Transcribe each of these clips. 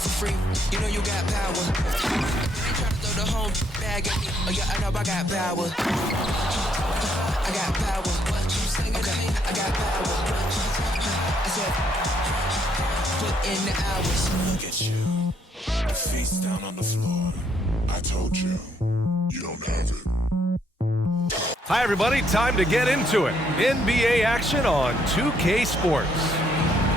for free. You know you got power. They ain't trying to throw the whole bag at me. Oh yeah, I know I got power. I got power. Okay, I got power. I said, put in the hours. Look at you. Face down on the floor. I told you, you don't have it. Hi, everybody. Time to get into it. NBA action on 2K Sports.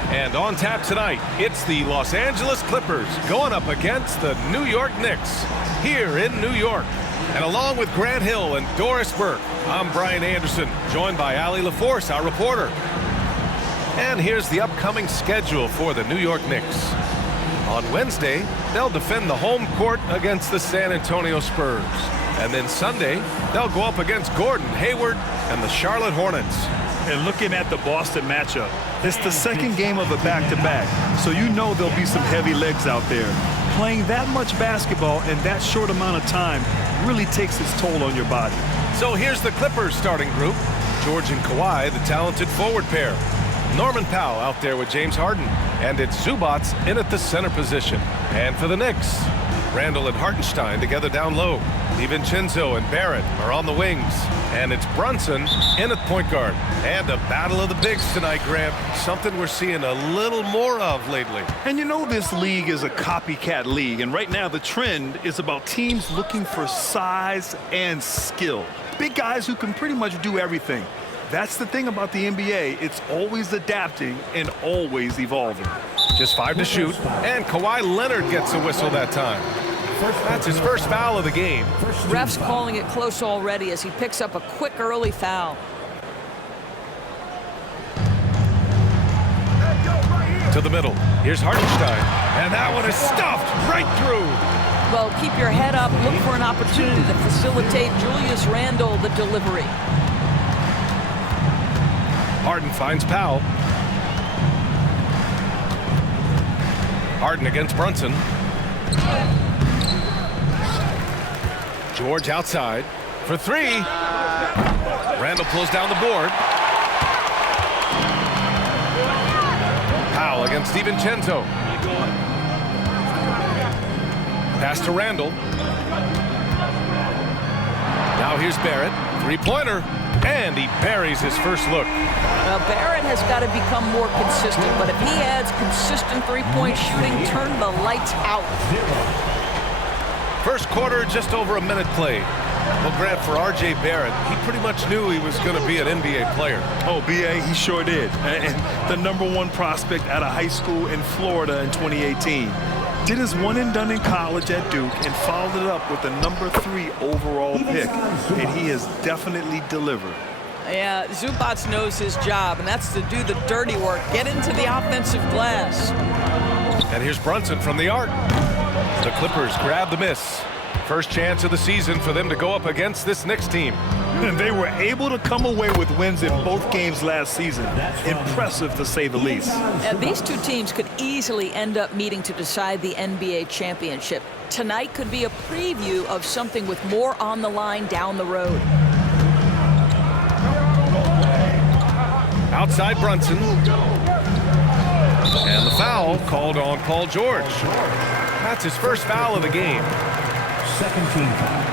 And on tap tonight, it's the Los Angeles Clippers going up against the New York Knicks here in New York. And along with Grant Hill and Doris Burke, I'm Brian Anderson, joined by Allie LaForce, our reporter. And here's the upcoming schedule for the New York Knicks. On Wednesday, they'll defend the home court against the San Antonio Spurs. And then Sunday, they'll go up against Gordon Hayward and the Charlotte Hornets. And looking at the Boston matchup, it's the second game of a back-to-back, so you know there'll be some heavy legs out there. Playing that much basketball in that short amount of time really takes its toll on your body. So here's the Clippers starting group. George and Kawhi, the talented forward pair. Norman Powell out there with James Harden. And it's Zubac in at the center position. And for the Knicks, Randall and Hartenstein together down low. DiVincenzo and Barrett are on the wings. And it's Brunson in at point guard. And a battle of the bigs tonight, Graham. Something we're seeing a little more of lately. And you know this league is a copycat league, and right now the trend is about teams looking for size and skill. Big guys who can pretty much do everything. That's the thing about the NBA. It's always adapting and always evolving. Just 5 to shoot, and Kawhi Leonard gets a whistle that time. That's his first foul of the game. Refs calling it close already as he picks up a quick early foul. To the middle. Here's Hartenstein, and that one is stuffed right through. Well, keep your head up. Look for an opportunity to facilitate Julius Randle the delivery. Harden finds Powell. Harden against Brunson. George outside for 3. Randle pulls down the board. Powell against DiVincenzo. Pass to Randle. Now here's Barrett. 3-pointer. And he buries his first look. Well, Barrett has got to become more consistent, but if he adds consistent three-point shooting, turn the lights out. First quarter, just over a minute played. Well, Grant, for R.J. Barrett, he pretty much knew he was going to be an NBA player. Oh, B.A., he sure did. And the #1 prospect out of high school in Florida in 2018. Did his one and done in college at Duke and followed it up with the #3 overall pick. And he has definitely delivered. Yeah, Zubac knows his job, and that's to do the dirty work. Get into the offensive glass. And here's Brunson from the arc. The Clippers grab the miss. First chance of the season for them to go up against this Knicks team. And they were able to come away with wins in both games last season. Impressive, to say the least. And these two teams could easily end up meeting to decide the NBA championship. Tonight could be a preview of something with more on the line down the road. Outside Brunson. And the foul called on Paul George. That's his first foul of the game. Second team foul.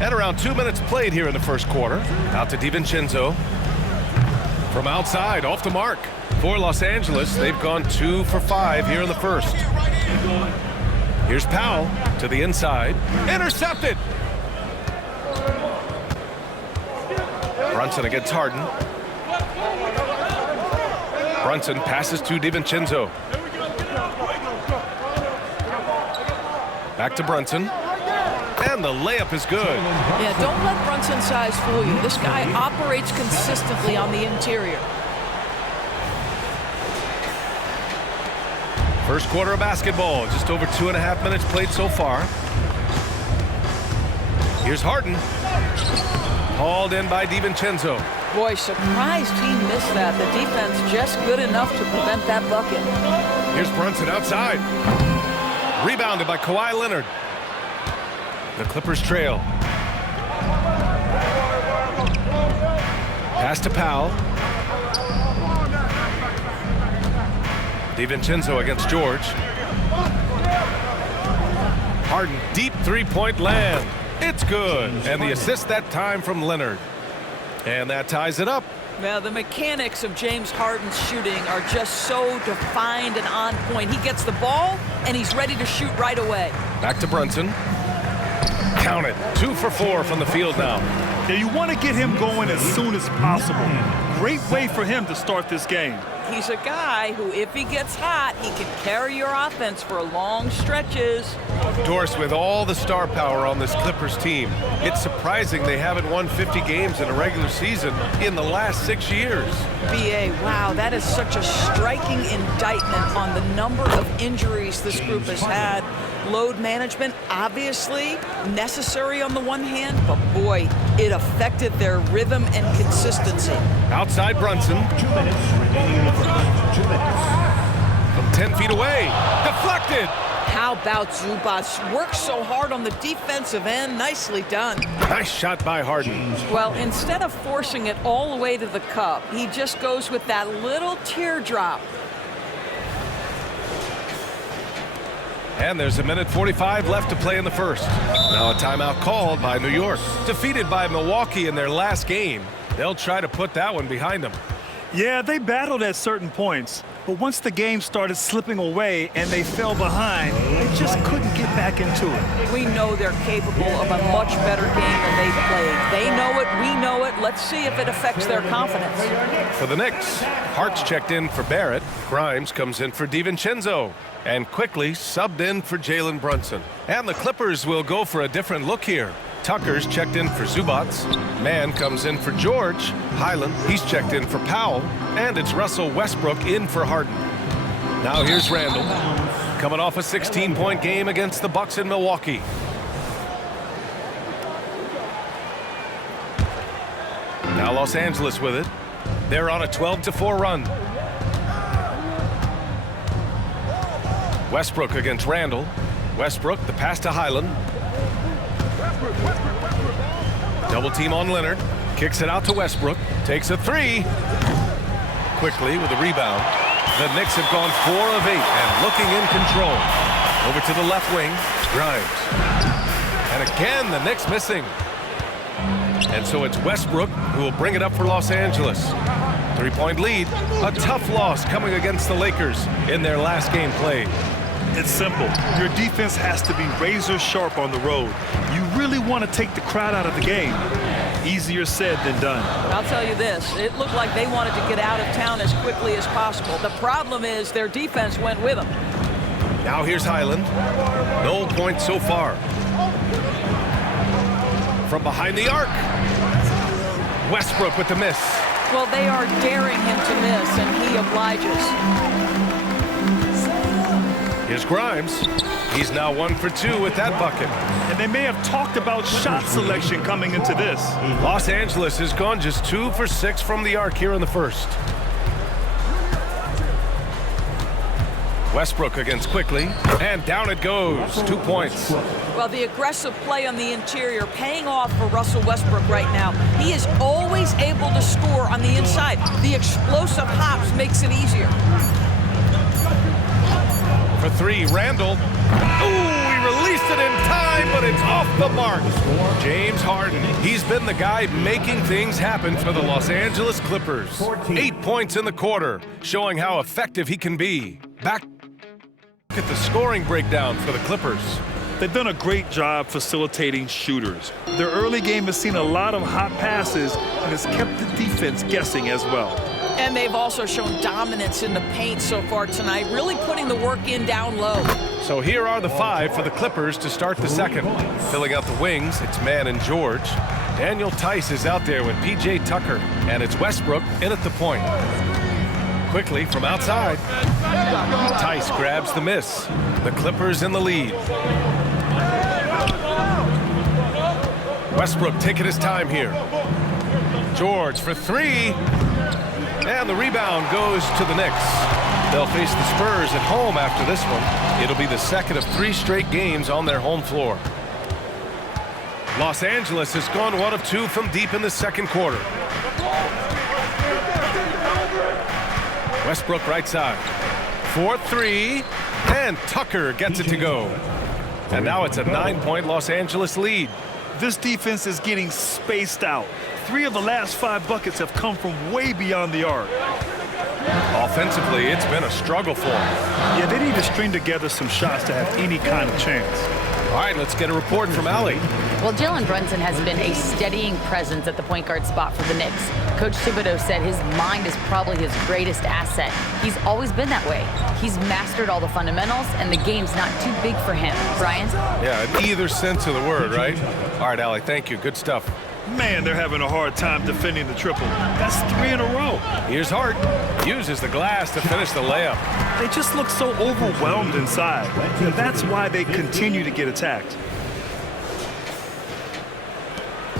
And around 2 minutes played here in the first quarter. Out to DiVincenzo. From outside, off the mark. For Los Angeles, they've gone 2 for 5 here in the first. Here's Powell to the inside. Intercepted! Brunson against Harden. Brunson passes to DiVincenzo. Back to Brunson. And the layup is good. Yeah, don't let Brunson's size fool you. This guy operates consistently on the interior. First quarter of basketball. Just over 2.5 minutes played so far. Here's Harden. Hauled in by DiVincenzo. Boy, surprised he missed that. The defense just good enough to prevent that bucket. Here's Brunson outside. Rebounded by Kawhi Leonard. The Clippers trail. Pass to Powell. DiVincenzo against George. Harden, deep three-point land. It's good. And the assist that time from Leonard. And that ties it up. Well, the mechanics of James Harden's shooting are just so defined and on point. He gets the ball, and he's ready to shoot right away. Back to Brunson. Count it. 2 for 4 from the field now. Yeah, you want to get him going as soon as possible. Great way for him to start this game. He's a guy who, if he gets hot, he can carry your offense for long stretches. Doris, with all the star power on this Clippers team, it's surprising they haven't won 50 games in a regular season in the last 6 years. B.A., wow, that is such a striking indictment on the number of injuries this group has had. Load management, obviously necessary on the one hand, but boy, it affected their rhythm and consistency. Outside Brunson. 2 minutes remaining in the first. 2 minutes. From 10 feet away. Deflected. How about Zubac? Worked so hard on the defensive end. Nicely done. Nice shot by Harden. Well, instead of forcing it all the way to the cup, he just goes with that little teardrop. And there's 1:45 left to play in the first. Now a timeout called by New York. Defeated by Milwaukee in their last game. They'll try to put that one behind them. Yeah, they battled at certain points, but once the game started slipping away and they fell behind, they just couldn't get back into it. We know they're capable of a much better game than they've played. They know it, we know it. Let's see if it affects their confidence. For the Knicks, Hart's checked in for Barrett. Grimes comes in for DiVincenzo. And quickly subbed in for Jalen Brunson. And the Clippers will go for a different look here. Tucker's checked in for Zubac. Mann comes in for George. Highland, he's checked in for Powell. And it's Russell Westbrook in for Harden. Now here's Randall, coming off a 16-point game against the Bucks in Milwaukee. Now Los Angeles with it. They're on a 12-4 run. Westbrook against Randall. Westbrook, the pass to Highland. Double team on Leonard. Kicks it out to Westbrook. Takes a 3. Quickly with a rebound. The Knicks have gone 4 of 8 and looking in control. Over to the left wing. Grimes. And again, the Knicks missing. And so it's Westbrook who will bring it up for Los Angeles. 3-point lead. A tough loss coming against the Lakers in their last game played. It's simple. Your defense has to be razor sharp on the road. You really want to take the crowd out of the game. Easier said than done. I'll tell you this, it looked like they wanted to get out of town as quickly as possible. The problem is their defense went with them. Now here's Highland. No points so far. From behind the arc. Westbrook with the miss. Well, they are daring him to miss, and he obliges. Here's Grimes. He's now 1 for 2 with that bucket. And they may have talked about shot selection coming into this. Los Angeles has gone just 2 for 6 from the arc here in the first. Westbrook against Quickly, and down it goes. 2 points. Well, the aggressive play on the interior paying off for Russell Westbrook right now. He is always able to score on the inside. The explosive hops makes it easier. For 3, Randall. Ooh, he released it in time, but it's off the mark. James Harden, he's been the guy making things happen for the Los Angeles Clippers. 8 points in the quarter, showing how effective he can be. Back at the scoring breakdown for the Clippers. They've done a great job facilitating shooters. Their early game has seen a lot of hot passes and has kept the defense guessing as well. And they've also shown dominance in the paint so far tonight, really putting the work in down low. So here are the 5 for the Clippers to start the second. Filling out the wings, it's Mann and George. Daniel Tice is out there with P.J. Tucker, and it's Westbrook in at the point. Quickly from outside. Tice grabs the miss. The Clippers in the lead. Westbrook taking his time here. George for 3. And the rebound goes to the Knicks. They'll face the Spurs at home after this one. It'll be the second of 3 straight games on their home floor. Los Angeles has gone 1 of 2 from deep in the second quarter. Westbrook right side. 4-3, and Tucker gets it to go. And now it's a 9-point Los Angeles lead. This defense is getting spaced out. 3 of the last 5 buckets have come from way beyond the arc. Offensively, it's been a struggle for them. Yeah, they need to string together some shots to have any kind of chance. All right, let's get a report from Allie. Well, Jalen Brunson has been a steadying presence at the point guard spot for the Knicks. Coach Thibodeau said his mind is probably his greatest asset. He's always been that way. He's mastered all the fundamentals, and the game's not too big for him. Brian? Yeah, in either sense of the word, right? All right, Allie, thank you. Good stuff. Man, they're having a hard time defending the triple. That's 3 in a row. Here's Hart. Uses the glass to finish the layup. They just look so overwhelmed inside. And that's why they continue to get attacked.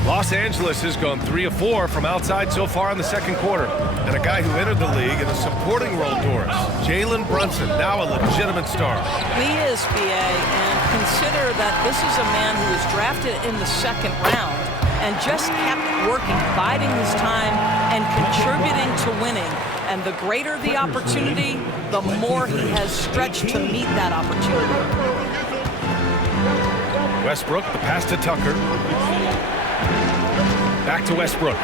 Los Angeles has gone 3 of 4 from outside so far in the second quarter. And a guy who entered the league in a supporting role, Doris. Jalen Brunson, now a legitimate star. He is, BA, and consider that this is a man who was drafted in the second round and just kept working, biding his time, and contributing to winning. And the greater the opportunity, the more he has stretched to meet that opportunity. Westbrook, the pass to Tucker. Back to Westbrook.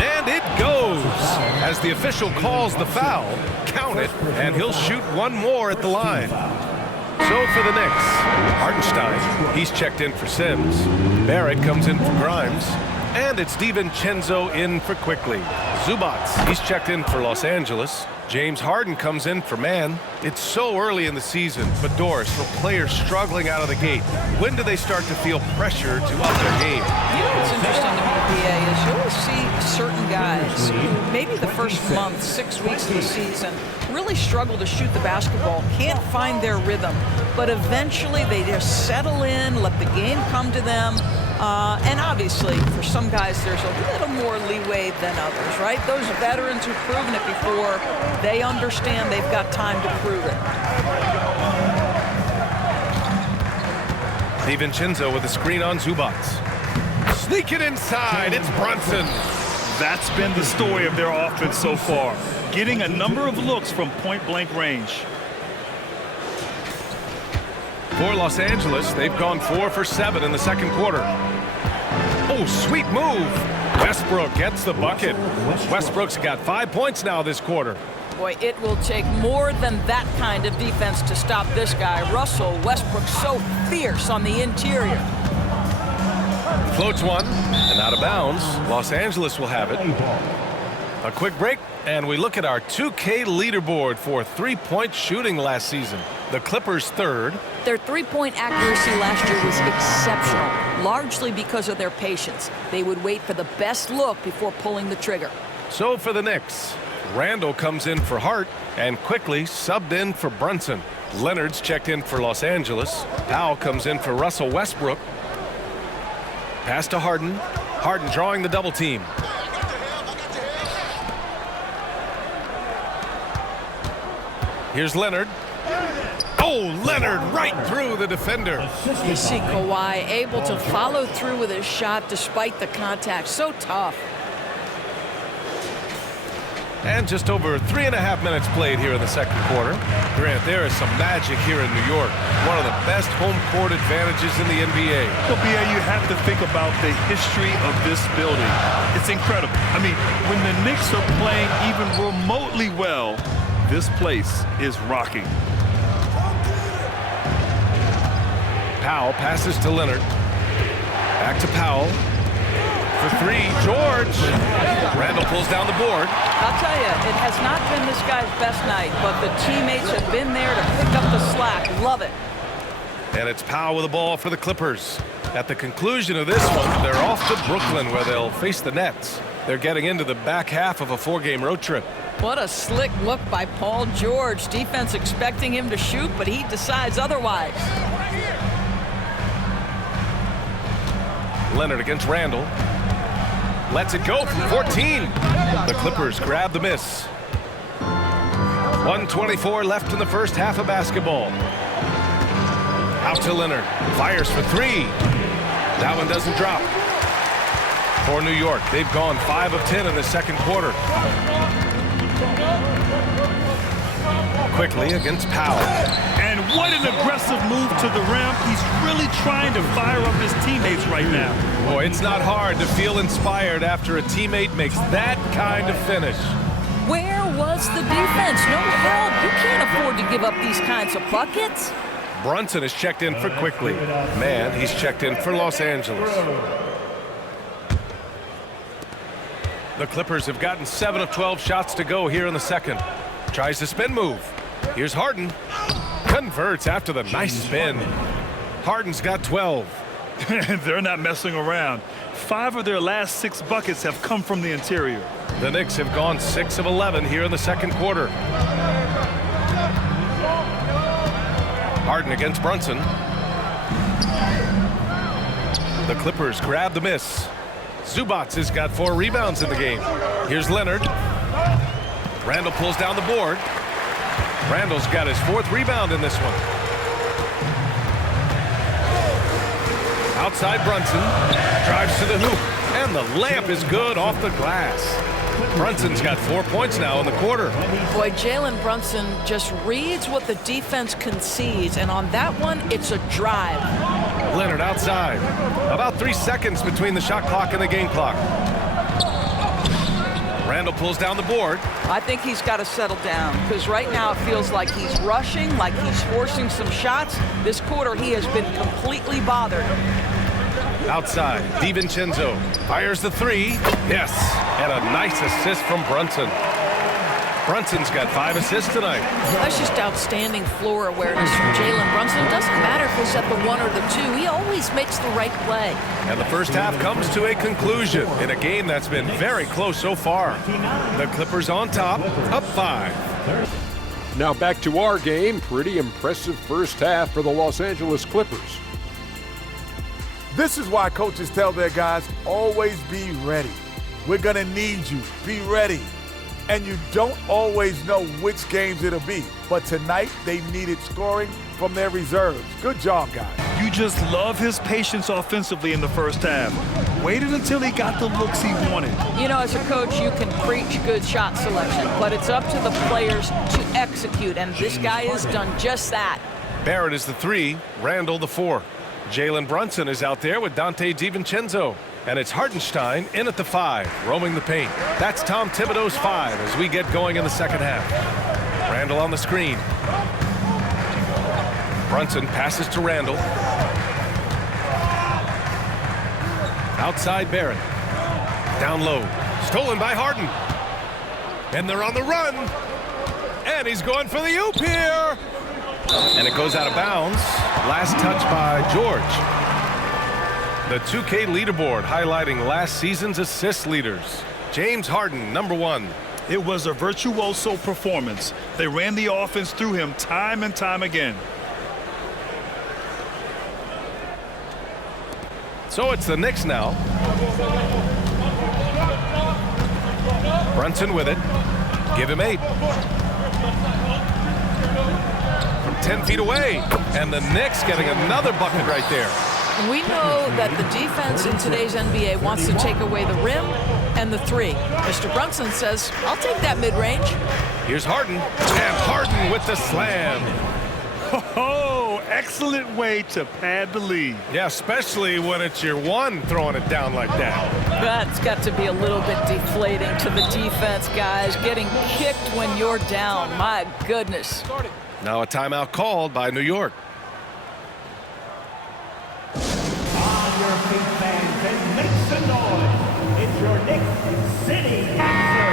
And it goes! As the official calls the foul, count it, and he'll shoot one more at the line. So for the Knicks, Hartenstein, he's checked in for Sims. Barrett comes in for Grimes. And it's DiVincenzo in for Quickly. Zubats, he's checked in for Los Angeles. James Harden comes in for Man. It's so early in the season, but Doris, for players struggling out of the gate, when do they start to feel pressure to up their game? You know what's interesting to me, PA, is you'll see certain guys who maybe the first month, 6 weeks of the season, really struggle to shoot the basketball, can't find their rhythm, but eventually they just settle in, let the game come to them. And obviously, for some guys, there's a little more leeway than others, right? Those veterans who've proven it before, they understand they've got time to prove it. DiVincenzo with a screen on Zubats. Sneak it inside, it's Brunson. That's been the story of their offense so far, getting a number of looks from point-blank range. For Los Angeles, they've gone 4 for 7 in the second quarter. Oh, sweet move. Westbrook gets the bucket. Westbrook's got 5 points now this quarter. Boy, it will take more than that kind of defense to stop this guy. Russell Westbrook so fierce on the interior. Floats one, and out of bounds. Los Angeles will have it. A quick break, and we look at our 2K leaderboard for three-point shooting last season. The Clippers third. Their three-point accuracy last year was exceptional, largely because of their patience. They would wait for the best look before pulling the trigger. So for the Knicks, Randall comes in for Hart and Quickly subbed in for Brunson. Leonard's checked in for Los Angeles. Powell comes in for Russell Westbrook. Pass to Harden. Harden drawing the double team. Here's Leonard. Oh, Leonard right through the defender. You see Kawhi able to follow through with his shot despite the contact. So tough. And just over 3.5 minutes played here in the second quarter. Grant, there is some magic here in New York. One of the best home court advantages in the NBA. Well, Pierre, you have to think about the history of this building. It's incredible. I mean, when the Knicks are playing even remotely well, this place is rocking. Powell passes to Leonard. Back to Powell. For three, George. Randall pulls down the board. I'll tell you, it has not been this guy's best night, but the teammates have been there to pick up the slack. Love it. And it's Powell with the ball for the Clippers. At the conclusion of this one, they're off to Brooklyn where they'll face the Nets. They're getting into the back half of a 4-game road trip. What a slick look by Paul George. Defense expecting him to shoot, but he decides otherwise. Leonard against Randall. Lets it go from 14. The Clippers grab the miss. 1:24 left in the first half of basketball. Out to Leonard. Fires for three. That one doesn't drop. For New York, they've gone 5 of 10 in the second quarter. Quickly against Powell. And what an aggressive move to the rim. He's really trying to fire up his teammates right now. Boy, it's not hard to feel inspired after a teammate makes that kind of finish. Where was the defense? No help. You can't afford to give up these kinds of buckets. Brunson is checked in for Quickly. Man, he's checked in for Los Angeles. The Clippers have gotten 7 of 12 shots to go here in the second. Tries the spin move. Here's Harden. Converts after the nice spin. Harden's got 12. They're not messing around. 5 of their last 6 buckets have come from the interior. The Knicks have gone 6 of 11 here in the second quarter. Harden against Brunson. The Clippers grab the miss. Zubac has got 4 rebounds in the game. Here's Leonard. Randall pulls down the board. Randall's got his 4th rebound in this one. Outside Brunson. Drives to the hoop. And the layup is good off the glass. Brunson's got 4 points now in the quarter. Boy, Jalen Brunson just reads what the defense concedes, and on that one, it's a drive. Leonard outside. About 3 seconds between the shot clock and the game clock. Randall pulls down the board. I think he's got to settle down, because right now it feels like he's rushing, like he's forcing some shots. This quarter, he has been completely bothered. Outside, DiVincenzo fires the 3. Yes, and a nice assist from Brunson. Brunson's got 5 assists tonight. That's just outstanding floor awareness from Jalen Brunson. It doesn't matter if it's at the 1 or the 2. He always makes the right play. And the first half comes to a conclusion in a game that's been very close so far. The Clippers on top, up 5. Now back to our game. Pretty impressive first half for the Los Angeles Clippers. This is why coaches tell their guys, always be ready. We're going to need you. Be ready. And you don't always know which games it'll be. But tonight, they needed scoring from their reserves. Good job, guys. You just love his patience offensively in the first half. Waited until he got the looks he wanted. You know, as a coach, you can preach good shot selection, but it's up to the players to execute, and this guy has done just that. Barrett is the 3, Randall the 4. Jalen Brunson is out there with Dante DiVincenzo. And it's Hartenstein in at the 5, roaming the paint. That's Tom Thibodeau's 5 as we get going in the second half. Randall on the screen. Brunson passes to Randall. Outside Barrett. Down low. Stolen by Harden. And they're on the run. And he's going for the oop here. And it goes out of bounds. Last touch by George. The 2K leaderboard highlighting last season's assist leaders. James Harden, number 1. It was a virtuoso performance. They ran the offense through him time and time again. So it's the Knicks now. Brunson with it. Give him 8. From 10 feet away. And the Knicks getting another bucket right there. We know that the defense in today's NBA wants to take away the rim and the 3. Mr. Brunson says, I'll take that mid-range. Here's Harden, and Harden with the slam. Oh, excellent way to pad the lead. Yeah, especially when it's your 1 throwing it down like that. That's got to be a little bit deflating to the defense, guys. Getting kicked when you're down. My goodness. Now a timeout called by New York. On your feet, fans, and make some noise. It's your Knicks City Answer.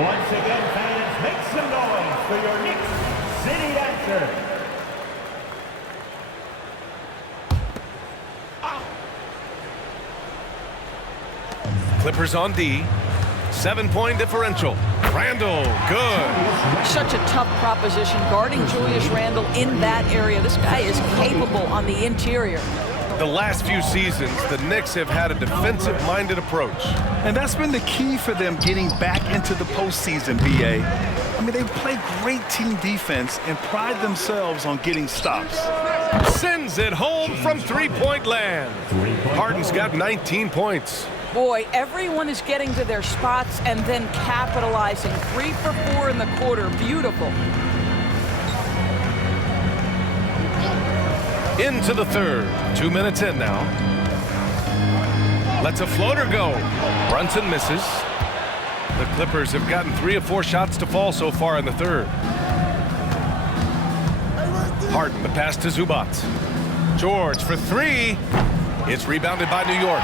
Once again, fans, make some noise for your Knicks City Answer. Clippers on D. 7-point differential. Randall, good. Such a tough proposition guarding Julius Randle in that area. This guy is capable on the interior. The last few seasons, the Knicks have had a defensive-minded approach. And that's been the key for them getting back into the postseason, BA. I mean, they play great team defense and pride themselves on getting stops. Sends it home from 3-point land. Harden's got 19 points. Boy, everyone is getting to their spots and then capitalizing. 3 for 4 in the quarter. Beautiful. Into the third. 2 minutes in now. Lets a floater go. Brunson misses. The Clippers have gotten 3 of 4 shots to fall so far in the third. Harden, the pass to Zubac. George for 3. It's rebounded by New York.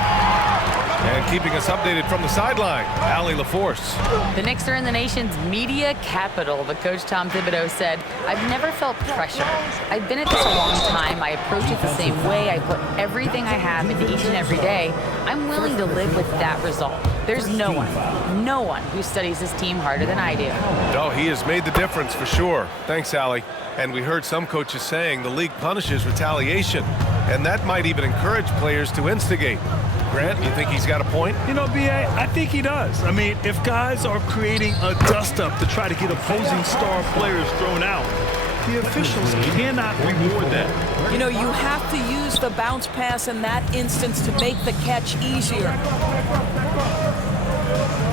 And keeping us updated from the sideline, Allie LaForce. The Knicks are in the nation's media capital, but Coach Tom Thibodeau said, "I've never felt pressure. I've been at this a long time. I approach it the same way. I put everything I have into each and every day. I'm willing to live with that result. There's no one who studies this team harder than I do." Oh, he has made the difference for sure. Thanks, Allie. And we heard some coaches saying the league punishes retaliation, and that might even encourage players to instigate. Grant, you think he's got a point? You know, B.A., I think he does. I mean, if guys are creating a dust-up to try to get opposing star players thrown out, the officials cannot reward that. You know, you have to use the bounce pass in that instance to make the catch easier.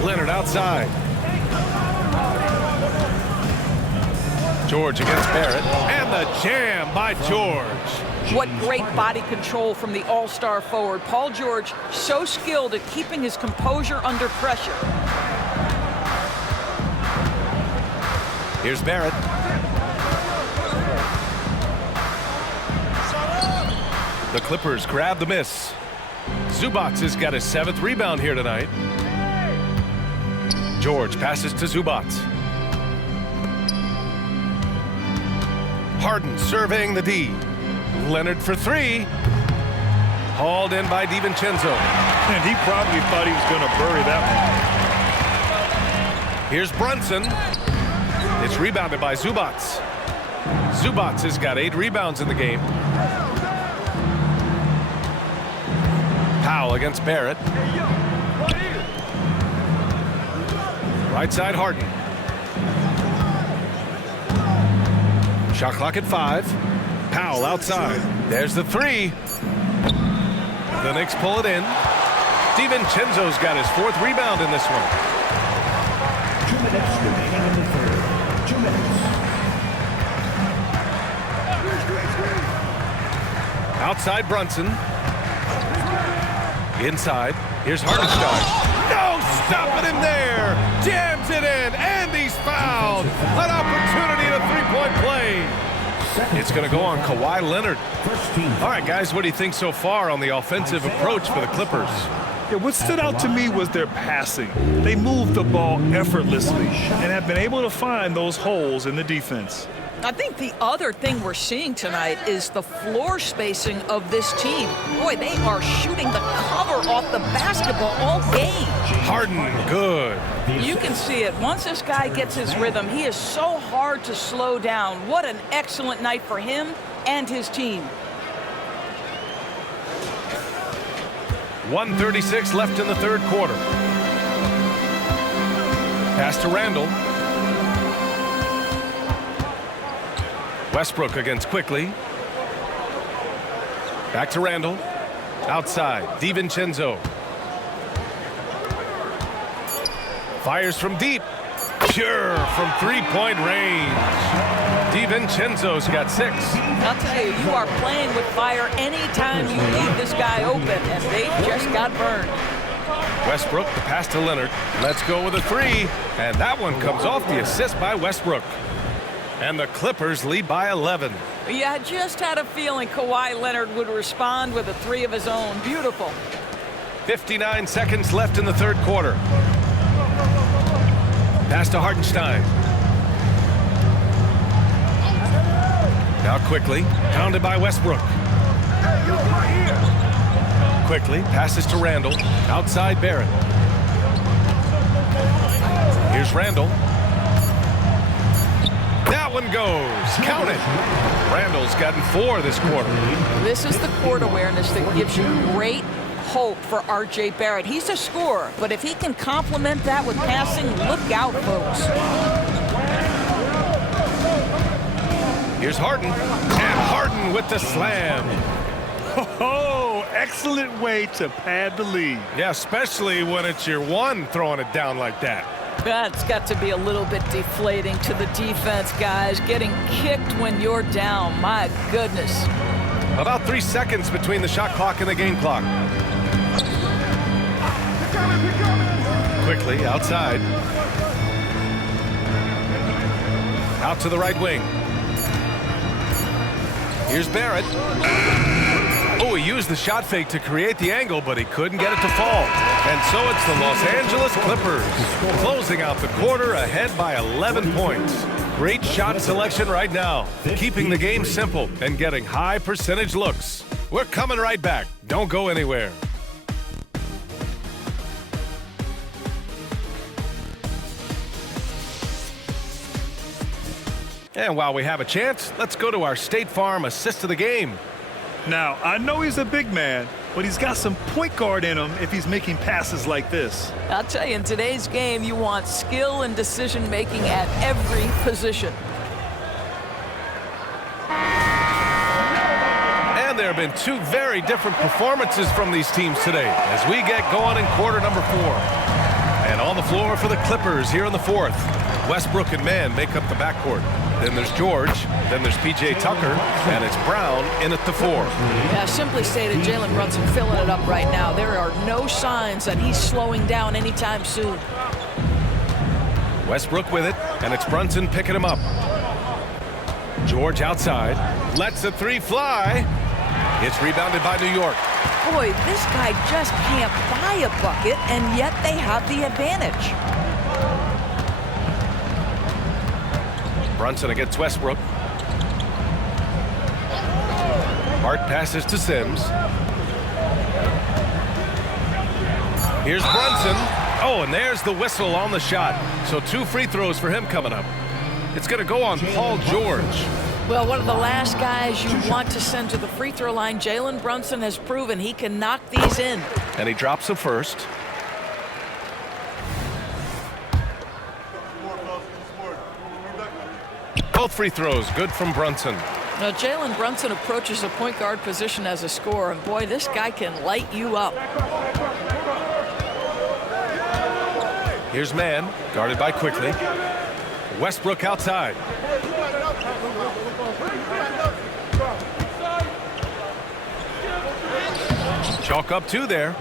Leonard outside. George against Barrett. And the jam by George. What great body control from the all-star forward. Paul George, so skilled at keeping his composure under pressure. Here's Barrett. The Clippers grab the miss. Zubac has got his 7th rebound here tonight. George passes to Zubac. Harden surveying the D. Leonard for 3. Hauled in by DiVincenzo. And he probably thought he was going to bury that one. Here's Brunson. It's rebounded by Zubac. Zubac has got 8 rebounds in the game. Powell against Barrett. Right side Harden. Shot clock at 5. Powell outside. There's the 3. The Knicks pull it in. DiVincenzo's got his 4th rebound in this one. 2 minutes remaining in the third. 2 minutes. Outside Brunson. Inside. Here's Hartenstein. No stopping him there. Jams it in, and he's fouled. An opportunity at a 3-point play. It's going to go on Kawhi Leonard. All right, guys, what do you think so far on the offensive approach for the Clippers? Yeah, what stood out to me was their passing. They moved the ball effortlessly and have been able to find those holes in the defense. I think the other thing we're seeing tonight is the floor spacing of this team. Boy, they are shooting the cover off the basketball all game. Harden, good. You can see it. Once this guy gets his rhythm, he is so hard to slow down. What an excellent night for him and his team. 1:36 left in the third quarter. Pass to Randall. Westbrook against Quickly. Back to Randall. Outside, DiVincenzo. Fires from deep. Pure from 3-point range. DiVincenzo's got 6. I'll tell you, you are playing with fire anytime you leave this guy open, and they just got burned. Westbrook, the pass to Leonard. Let's go with a 3. And that one comes off the assist by Westbrook. And the Clippers lead by 11. Yeah, I just had a feeling Kawhi Leonard would respond with a 3 of his own. Beautiful. 59 seconds left in the third quarter. Pass to Hartenstein. Now Quickly, pounded by Westbrook. Quickly passes to Randall. Outside Barrett. Here's Randall. That one goes. Count it. Randall's gotten 4 this quarter. This is the court awareness that gives you great hope for R.J. Barrett. He's a scorer, but if he can complement that with passing, look out, folks. Here's Harden. And Harden with the slam. Oh, excellent way to pad the lead. Yeah, especially when it's your one throwing it down like that. That's got to be a little bit deflating to the defense, guys. Getting kicked when you're down. My goodness. About 3 seconds between the shot clock and the game clock. Quickly outside. Out to the right wing. Here's Barrett. Oh, he used the shot fake to create the angle, but he couldn't get it to fall. And so it's the Los Angeles Clippers closing out the quarter ahead by 11 points. Great shot selection right now, keeping the game simple and getting high percentage looks. We're coming right back. Don't go anywhere. And while we have a chance, let's go to our State Farm assist of the game. Now, I know he's a big man, but he's got some point guard in him if he's making passes like this. I'll tell you, in today's game, you want skill and decision-making at every position. And there have been two very different performances from these teams today as we get going in quarter number 4. And on the floor for the Clippers here in the 4th. Westbrook and Mann make up the backcourt. Then there's George, then there's P.J. Tucker, and it's Brown in at the 4. Yeah, simply stated, Jalen Brunson filling it up right now. There are no signs that he's slowing down anytime soon. Westbrook with it, and it's Brunson picking him up. George outside, lets the 3 fly. It's rebounded by New York. Boy, this guy just can't buy a bucket, and yet they have the advantage. Brunson against Westbrook. Hart passes to Sims. Here's Brunson. Oh, and there's the whistle on the shot. So 2 free throws for him coming up. It's going to go on Paul George. Well, one of the last guys you want to send to the free throw line. Jalen Brunson has proven he can knock these in. And he drops the first. Both free throws good from Brunson. Now, Jalen Brunson approaches a point guard position as a scorer, and boy, this guy can light you up. Here's Mann, guarded by Quickly. Westbrook outside. Chalk up 2 there.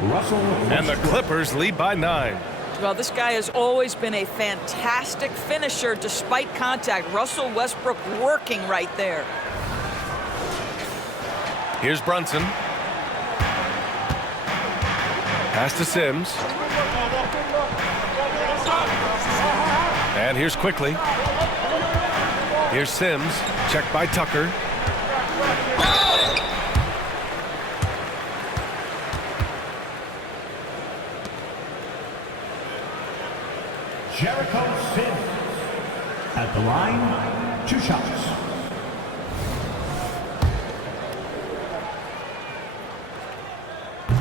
And the Clippers lead by 9. Well, this guy has always been a fantastic finisher despite contact. Russell Westbrook working right there. Here's Brunson. Pass to Sims. And here's Quickly. Here's Sims. Checked by Tucker. Jericho Sims at the line, 2 shots.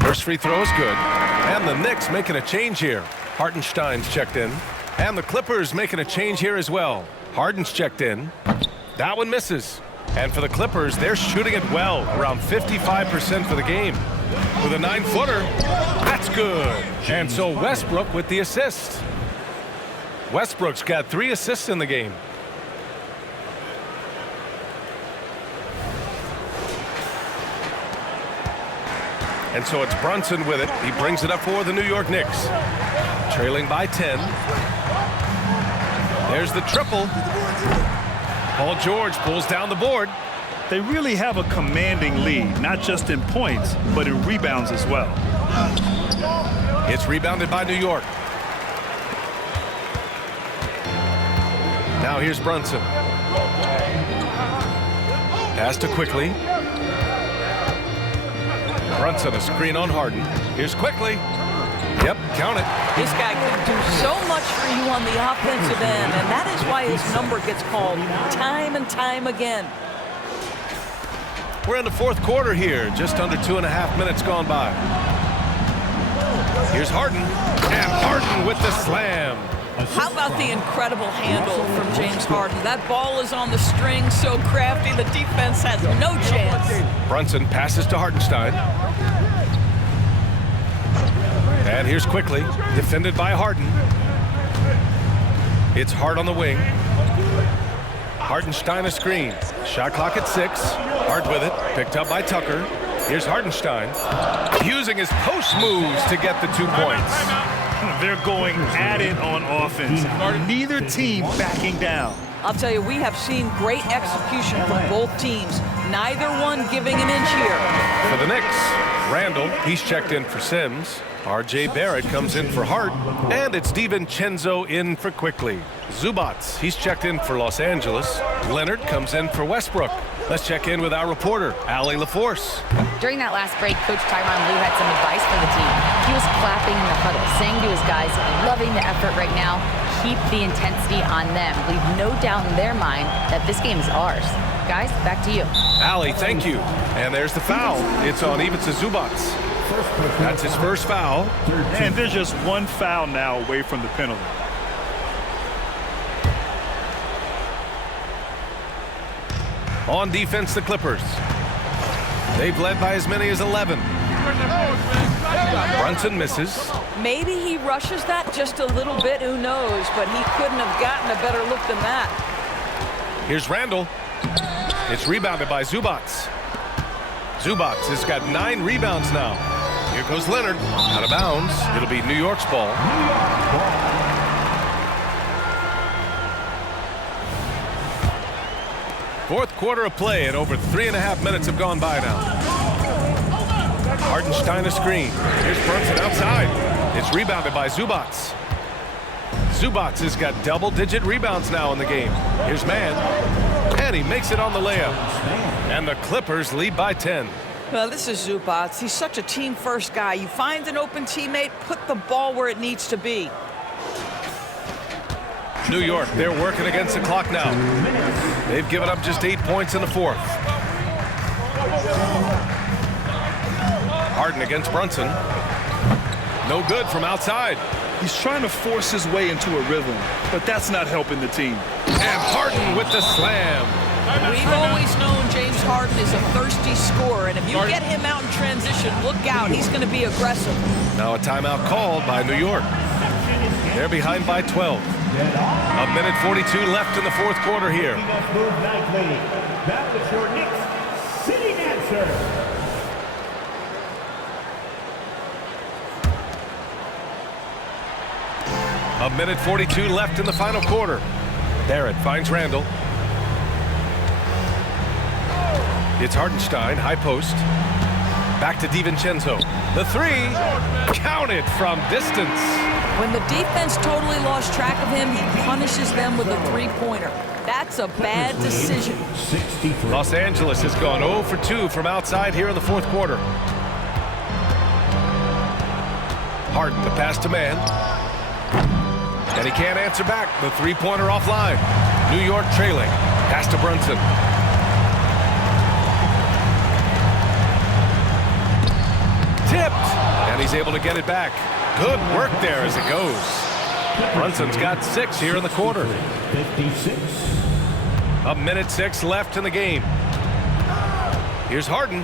First free throw is good. And the Knicks making a change here. Hartenstein's checked in. And the Clippers making a change here as well. Harden's checked in. That one misses. And for the Clippers, they're shooting it well, around 55% for the game. With a 9-footer, that's good. And so Westbrook with the assist. Westbrook's got 3 assists in the game. And so it's Brunson with it. He brings it up for the New York Knicks. Trailing by 10. There's the triple. Paul George pulls down the board. They really have a commanding lead, not just in points, but in rebounds as well. It's rebounded by New York. Now here's Brunson. Pass to Quickly. Brunson, a screen on Harden. Here's Quickly. Yep, count it. This guy can do so much for you on the offensive end, and that is why his number gets called time and time again. We're in the 4th quarter here, just under 2.5 minutes gone by. Here's Harden, and Harden with the slam. How about the incredible handle from James Harden? That ball is on the string, so crafty, the defense has no chance. Brunson passes to Hartenstein. And here's Quickly, defended by Harden. It's Hart on the wing. Hartenstein a screen. Shot clock at 6. Hart with it, picked up by Tucker. Here's Hartenstein, using his post moves to get the 2 points. They're going at it on offense. Neither team backing down. I'll tell you, we have seen great execution from both teams. Neither one giving an inch here. For the Knicks, Randall, he's checked in for Sims. R.J. Barrett comes in for Hart, and it's DiVincenzo in for Quickly. Zubats, he's checked in for Los Angeles. Leonard comes in for Westbrook. Let's check in with our reporter, Allie LaForce. During that last break, Coach Tyronn Lue had some advice for the team. He was clapping in the huddle, saying to his guys, loving the effort right now, keep the intensity on them. Leave no doubt in their mind that this game is ours. Guys, back to you. Allie, thank you. And there's the foul. It's on Ivica Zubats. That's his first foul. And there's just one foul now away from the penalty. On defense, the Clippers. They've led by as many as 11. Brunson misses. Maybe he rushes that just a little bit, who knows, but he couldn't have gotten a better look than that. Here's Randall. It's rebounded by Zubats. Zubats has got 9 rebounds now. Here goes Leonard, out of bounds. It'll be New York's ball. Fourth quarter of play, and over 3.5 minutes have gone by now. Hartenstein a screen. Here's Brunson outside. It's rebounded by Zubats. Zubats has got double-digit rebounds now in the game. Here's Mann, and he makes it on the layup. And the Clippers lead by 10. Well, this is Zubats. He's such a team-first guy. You find an open teammate, put the ball where it needs to be. New York, they're working against the clock now. They've given up just 8 points in the fourth. Harden against Brunson. No good from outside. He's trying to force his way into a rhythm, but that's not helping the team. And Harden with the slam. We've always known James Harden is a thirsty scorer, and if you get him out in transition, look out. He's going to be aggressive. Now a timeout called by New York. They're behind by 12. A minute 42 left in the fourth quarter here. That was your Knicks sitting answer. A minute 42 left in the final quarter. Barrett finds Randall. It's Hartenstein, high post. Back to DiVincenzo. The three, counted from distance. When the defense totally lost track of him, he punishes them with a three-pointer. That's a bad decision. Los Angeles has gone 0 for 2 from outside here in the fourth quarter. Harden, the pass to Mann. And he can't answer back. The three-pointer offline. New York trailing. Pass to Brunson. Tipped. And he's able to get it back. Good work there as it goes. Brunson's got 6 here in the quarter. 56. A minute 6 left in the game. Here's Harden.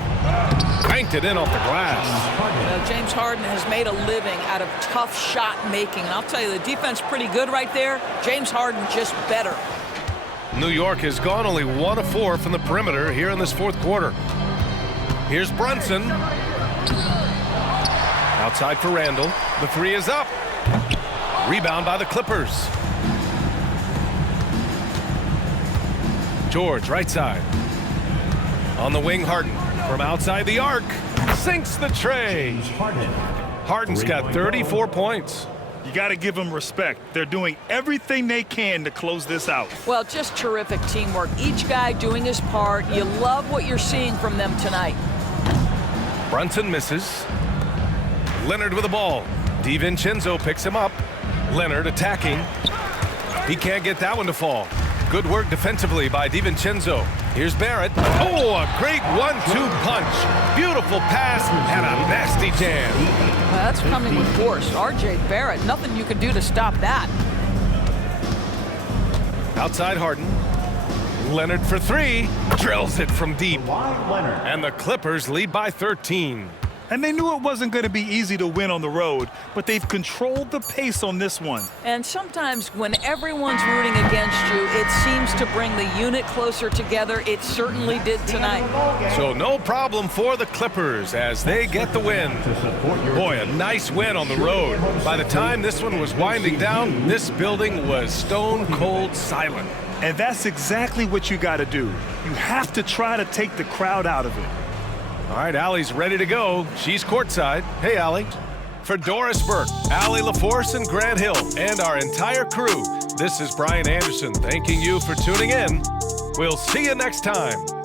Cranked it in off the glass. James Harden has made a living out of tough shot making. And I'll tell you, the defense pretty good right there. James Harden just better. New York has gone only 1 of 4 from the perimeter here in this fourth quarter. Here's Brunson. Outside for Randall. The three is up. Rebound by the Clippers. George, right side. On the wing, Harden. From outside the arc. Sinks the tray. Harden's got 34 points. You got to give them respect. They're doing everything they can to close this out. Well, just terrific teamwork. Each guy doing his part. You love what you're seeing from them tonight. Brunson misses. Leonard with the ball. DiVincenzo picks him up. Leonard attacking. He can't get that one to fall. Good work defensively by DiVincenzo. Here's Barrett. Oh, a great 1-2 punch. Beautiful pass and a nasty jam. Well, that's coming with force. R.J. Barrett, nothing you can do to stop that. Outside Harden. Leonard for three. Drills it from deep. Kawhi Leonard. And the Clippers lead by 13. And they knew it wasn't going to be easy to win on the road, but they've controlled the pace on this one. And sometimes when everyone's rooting against you, it seems to bring the unit closer together. It certainly did tonight. So no problem for the Clippers as they get the win. Boy, a nice win on the road. By the time this one was winding down, this building was stone cold silent. And that's exactly what you got to do. You have to try to take the crowd out of it. All right, Allie's ready to go. She's courtside. Hey, Allie. For Doris Burke, Allie LaForce, and Grant Hill, and our entire crew, this is Brian Anderson thanking you for tuning in. We'll see you next time.